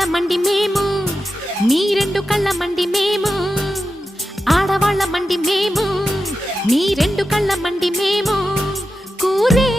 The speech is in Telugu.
మండి మేము, మీ రెండు కళ్ళ మండి మేము. ఆడవాళ్ళ మండి మేము, మీ రెండు కళ్ళ మండి మేము. కూరే